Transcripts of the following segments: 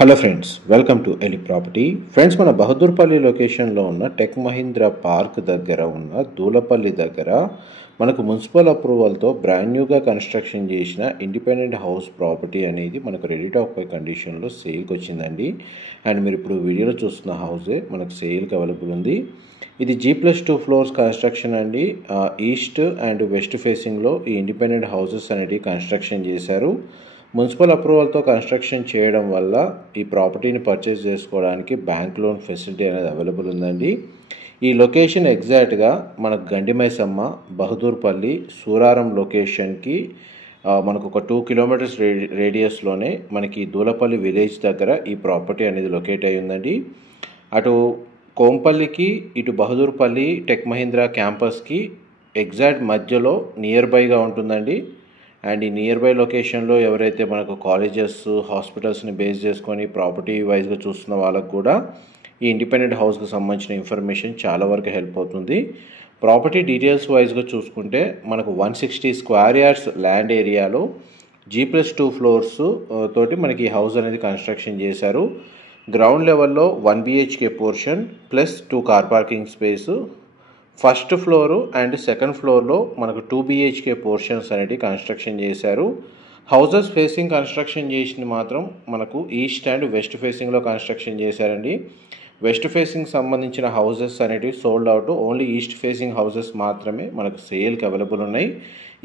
Hello friends, welcome to Eli property. Friends, మన బహదూర్పల్లి లొకేషన్లో ఉన్న టెక్ మహీంద్రా పార్క్ దగ్గర ఉన్న దూలపల్లి దగ్గర మనకు మున్సిపల్ అప్రూవల్తో బ్రాండ్ న్యూగా కన్స్ట్రక్షన్ చేసిన ఇండిపెండెంట్ హౌస్ ప్రాపర్టీ అనేది మనకు రెడీ టు ఆక్యుపై కండిషన్లో సేల్కి వచ్చిందండి. అండ్ మీరు ఇప్పుడు వీడియోలో చూస్తున్న హౌసే మనకు సేల్కి అవైలబుల్ ఉంది. ఇది G+2 ఫ్లోర్స్ కన్స్ట్రక్షన్ అండి. ఈస్ట్ అండ్ వెస్ట్ ఫేసింగ్లో ఈ ఇండిపెండెంట్ హౌసెస్ అనేవి కన్స్ట్రక్షన్ చేశారు. మున్సిపల్ అప్రూవల్తో కన్స్ట్రక్షన్ చేయడం వల్ల ఈ ప్రాపర్టీని పర్చేస్ చేసుకోవడానికి బ్యాంక్ లోన్ ఫెసిలిటీ అనేది అవైలబుల్ ఉందండి. ఈ లొకేషన్ ఎగ్జాక్ట్గా మనకు గండిమైసమ్మ, బహదూర్పల్లి, సూరారం లొకేషన్కి మనకు ఒక 2 కిలోమీటర్స్ రేడియస్లోనే మనకి దూలపల్లి విలేజ్ దగ్గర ఈ ప్రాపర్టీ అనేది లొకేట్ అయి ఉందండి. అటు కోంపల్లికి, ఇటు బహదూర్పల్లి టెక్ మహీంద్రా క్యాంపస్కి ఎగ్జాక్ట్ మధ్యలో నియర్ బైగా ఉంటుందండి. అండ్ ఈ నియర్ బై లొకేషన్లో ఎవరైతే మనకు కాలేజెస్, హాస్పిటల్స్ని బేస్ చేసుకొని ప్రాపర్టీ వైజ్గా చూస్తున్న వాళ్ళకు కూడా ఈ ఇండిపెండెంట్ హౌస్కి సంబంధించిన ఇన్ఫర్మేషన్ చాలా వరకు హెల్ప్ అవుతుంది. ప్రాపర్టీ డీటెయిల్స్ వైజ్గా చూసుకుంటే మనకు 160 స్క్వేర్ యార్డ్స్ ల్యాండ్ ఏరియాలో G+2 ఫ్లోర్స్ తోటి మనకి ఈ హౌస్ అనేది కన్స్ట్రక్షన్ చేశారు. గ్రౌండ్ లెవెల్లో 1 BHK portion plus 2 car parking space, first floor and second ఫ్లోర్లో మనకు 2 BHK పోర్షన్స్ అనేవి కన్స్ట్రక్షన్ చేశారు. హౌసెస్ ఫేసింగ్ కన్స్ట్రక్షన్ చేసింది మాత్రం మనకు ఈస్ట్ అండ్ వెస్ట్ ఫేసింగ్లో కన్స్ట్రక్షన్ చేశారండి. వెస్ట్ ఫేసింగ్ సంబంధించిన హౌసెస్ అనేవి sold out. Only east facing houses మాత్రమే మనకు సేల్కి అవైలబుల్ ఉన్నాయి.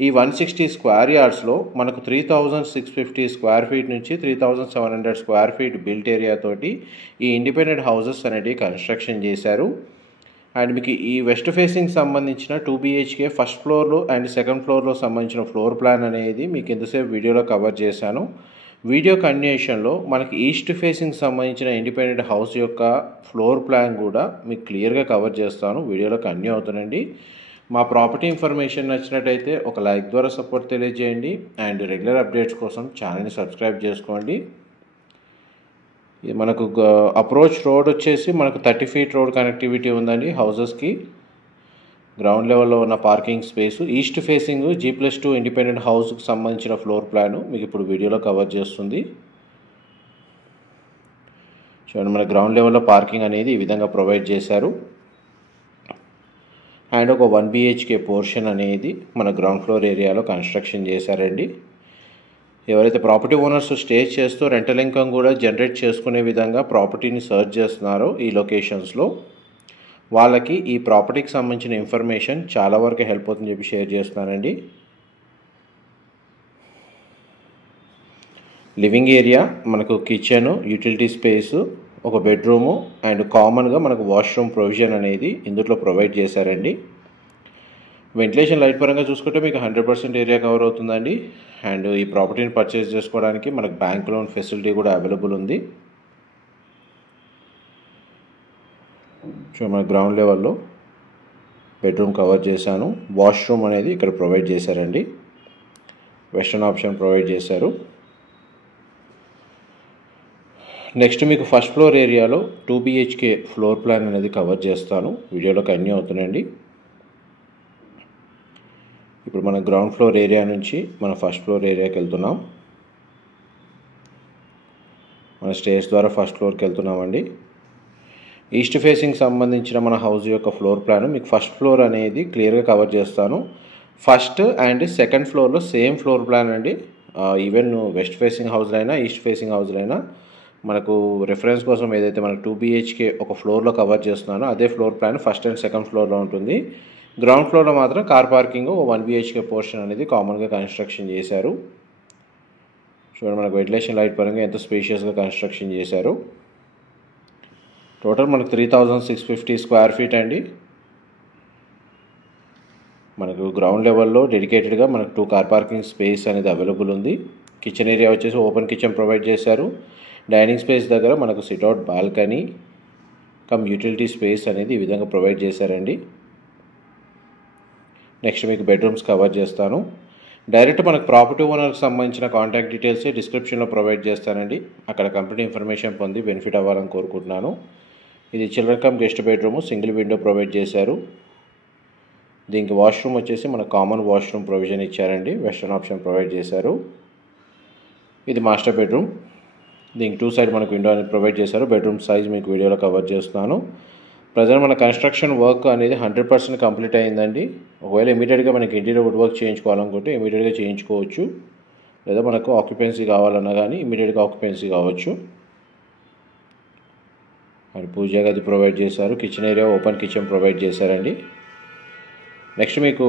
ఈ 160 స్క్వేర్ యార్డ్స్లో మనకు 3650 స్క్వేర్ ఫీట్ నుంచి 3700 స్క్వేర్ ఫీట్ బిల్ట్ ఏరియా తోటి ఈ ఇండిపెండెంట్ హౌసెస్ అనేవి కన్స్ట్రక్షన్ చేశారు. అండ్ మీకు ఈ వెస్ట్ ఫేసింగ్ సంబంధించిన 2 BHK ఫస్ట్ ఫ్లోర్లో అండ్ సెకండ్ ఫ్లోర్లో సంబంధించిన ఫ్లోర్ ప్లాన్ అనేది మీకు ఎంతసేపు వీడియోలో కవర్ చేశాను. వీడియో కంటిన్యూషన్లో మనకి ఈస్ట్ ఫేసింగ్ సంబంధించిన ఇండిపెండెంట్ హౌస్ యొక్క ఫ్లోర్ ప్లాన్ కూడా మీకు క్లియర్గా కవర్ చేస్తాను. వీడియోలో కంటిన్యూ అవుతుందండి. మా ప్రాపర్టీ ఇన్ఫర్మేషన్ నచ్చినట్టయితే ఒక లైక్ ద్వారా సపోర్ట్ తెలియజేయండి. అండ్ రెగ్యులర్ అప్డేట్స్ కోసం ఛానల్ని సబ్స్క్రైబ్ చేసుకోండి. మనకు అప్రోచ్ రోడ్ వచ్చేసి మనకు 30 ఫీట్ రోడ్ కనెక్టివిటీ ఉందండి హౌసెస్కి. గ్రౌండ్ లెవెల్లో ఉన్న parking space, east facing G+2 independent హౌస్కి సంబంధించిన ఫ్లోర్ ప్లాను మీకు ఇప్పుడు వీడియోలో కవర్ చేస్తుంది. చూడండి, మన గ్రౌండ్ లెవెల్లో పార్కింగ్ అనేది ఈ విధంగా ప్రొవైడ్ చేశారు. అండ్ ఒక 1 BHK పోర్షన్ అనేది మన గ్రౌండ్ ఫ్లోర్ ఏరియాలో కన్స్ట్రక్షన్ చేశారండి. ఎవరైతే ప్రాపర్టీ ఓనర్స్ స్టే చేస్తూ రెంటల్ ఇన్కమ్ కూడా జనరేట్ చేసుకునే విధంగా ప్రాపర్టీని సర్చ్ చేస్తున్నారో ఈ లొకేషన్స్లో వాళ్ళకి ఈ ప్రాపర్టీకి సంబంధించిన ఇన్ఫర్మేషన్ చాలా వరకు హెల్ప్ అవుతుందని చెప్పి షేర్ చేస్తున్నానండి. లివింగ్ ఏరియా మనకు కిచెను, యూటిలిటీ స్పేసు, ఒక బెడ్రూము అండ్ కామన్గా మనకు వాష్రూమ్ ప్రొవిజన్ అనేది ఇందులో ప్రొవైడ్ చేశారండి. వెంటిలేషన్ లైట్ పరంగా చూసుకుంటే మీకు 100% ఏరియా కవర్ అవుతుందండి. అండ్ ఈ ప్రాపర్టీని పర్చేస్ చేసుకోవడానికి మనకు బ్యాంక్ లోన్ ఫెసిలిటీ కూడా అవైలబుల్ ఉంది. సో మన గ్రౌండ్ లెవెల్లో బెడ్రూమ్ కవర్ చేశాను. వాష్రూమ్ అనేది ఇక్కడ ప్రొవైడ్ చేశారండి. వెస్టర్న్ ఆప్షన్ ప్రొవైడ్ చేశారు. నెక్స్ట్ మీకు ఫస్ట్ ఫ్లోర్ ఏరియాలో 2 BHK ఫ్లోర్ ప్లాన్ అనేది కవర్ చేస్తాను. వీడియోలో కంటిన్యూ అవుతుందండి. ఇప్పుడు మన గ్రౌండ్ ఫ్లోర్ ఏరియా నుంచి మన ఫస్ట్ ఫ్లోర్ ఏరియాకి వెళ్తున్నాం. మన స్టేర్స్ ద్వారా ఫస్ట్ ఫ్లోర్కి వెళ్తున్నామండి. ఈస్ట్ ఫేసింగ్ సంబంధించిన మన హౌస్ యొక్క ఫ్లోర్ ప్లాన్ మీకు ఫస్ట్ ఫ్లోర్ అనేది క్లియర్గా కవర్ చేస్తాను. ఫస్ట్ అండ్ సెకండ్ ఫ్లోర్లో సేమ్ ఫ్లోర్ ప్లాన్ అండి. ఈవెన్ వెస్ట్ ఫేసింగ్ హౌస్లైనా ఈస్ట్ ఫేసింగ్ హౌస్లైనా మనకు రెఫరెన్స్ కోసం ఏదైతే మనకు 2 BHK ఒక ఫ్లోర్లో కవర్ చేస్తున్నానో అదే floor plan first and second ఫ్లోర్లో ఉంటుంది. గ్రౌండ్ ఫ్లోర్లో మాత్రం కార్ పార్కింగ్ 1 BHK పోర్షన్ అనేది కామన్గా కన్స్ట్రక్షన్ చేశారు. చూడండి, మనకు వెంటిలేషన్ లైట్ పరంగా ఎంత స్పేషియస్గా కన్స్ట్రక్షన్ చేశారు. టోటల్ మనకు 3650 స్క్వేర్ ఫీట్ అండి. మనకు గ్రౌండ్ లెవెల్లో డెడికేటెడ్గా మనకు 2 కార్ పార్కింగ్ స్పేస్ అనేది అవైలబుల్ ఉంది. కిచెన్ ఏరియా వచ్చేసి ఓపెన్ కిచెన్ ప్రొవైడ్ చేశారు. డైనింగ్ స్పేస్ దగ్గర మనకు sit-out balcony come utility space అనేది ఈ విధంగా ప్రొవైడ్ చేశారండి. నెక్స్ట్ మీకు బెడ్రూమ్స్ కవర్ చేస్తాను. డైరెక్ట్ మనకు ప్రాపర్టీ ఓనర్కి సంబంధించిన కాంటాక్ట్ డీటెయిల్స్ డిస్క్రిప్షన్లో ప్రొవైడ్ చేస్తానండి. అక్కడ కంప్లీట్ ఇన్ఫర్మేషన్ పొంది బెనిఫిట్ అవ్వాలని కోరుకుంటున్నాను. ఇది children come guest bedroom, single window provide చేశారు. దీనికి వాష్రూమ్ వచ్చేసి మన కామన్ వాష్రూమ్ ప్రొవిజన్ ఇచ్చారండి. వెస్టర్న్ ఆప్షన్ ప్రొవైడ్ చేశారు. ఇది మాస్టర్ బెడ్రూమ్. దీనికి 2 సైడ్ మనకు విండో అనేది ప్రొవైడ్ చేశారు. బెడ్రూమ్ సైజ్ మీకు వీడియోలో కవర్ చేస్తున్నాను. ప్రజెంట్ మన కన్స్ట్రక్షన్ వర్క్ అనేది 100% కంప్లీట్ అయిందండి. ఒకవేళ ఇమీడియట్గా మనకి ఇంటీరియర్ వుడ్ వర్క్ చేయించుకోవాలనుకుంటే ఇమీడియట్గా చేయించుకోవచ్చు, లేదా మనకు ఆక్యుపెన్సీ కావాలన్నా కానీ ఇమీడియట్గా ఆక్యుపెన్సీ కావచ్చు. అండ్ పూజా గది ప్రొవైడ్ చేశారు. Kitchen area open kitchen provide చేశారండి. నెక్స్ట్ మీకు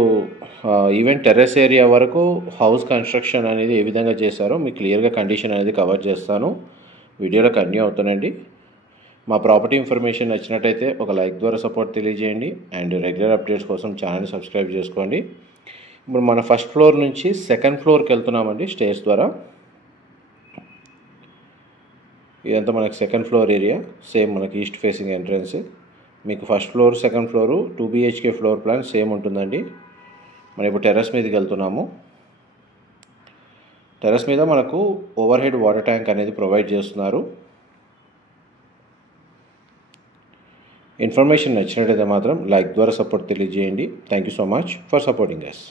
ఈవెన్ టెర్రస్ ఏరియా వరకు హౌస్ కన్స్ట్రక్షన్ అనేది ఏ విధంగా చేశారో మీకు క్లియర్గా కండిషన్ అనేది కవర్ చేస్తాను. వీడియోలో కంటిన్యూ అవుతానండి. మా ప్రాపర్టీ ఇన్ఫర్మేషన్ నచ్చినట్టయితే ఒక లైక్ ద్వారా సపోర్ట్ తెలియజేయండి. అండ్ రెగ్యులర్ అప్డేట్స్ కోసం ఛానల్ని సబ్స్క్రైబ్ చేసుకోండి. ఇప్పుడు మన ఫస్ట్ ఫ్లోర్ నుంచి సెకండ్ ఫ్లోర్కి వెళ్తున్నామండి స్టేర్స్ ద్వారా. ఇదంతా మనకి సెకండ్ ఫ్లోర్ ఏరియా. సేమ్ మనకి ఈస్ట్ ఫేసింగ్ ఎంట్రన్స్. మీకు first floor second floor 2 BHK floor plan same ఉంటుందండి. మనం ఇప్పుడు టెర్రస్ మీదకి వెళ్తున్నాము. టెర్రస్ మీద మనకు ఓవర్ హెడ్ వాటర్ ట్యాంక్ అనేది ప్రొవైడ్ చేస్తున్నారు. ఇన్ఫర్మేషన్ నచ్చినట్టయితే మాత్రం లైక్ ద్వారా సపోర్ట్ తెలియజేయండి. Thank you so much for supporting us.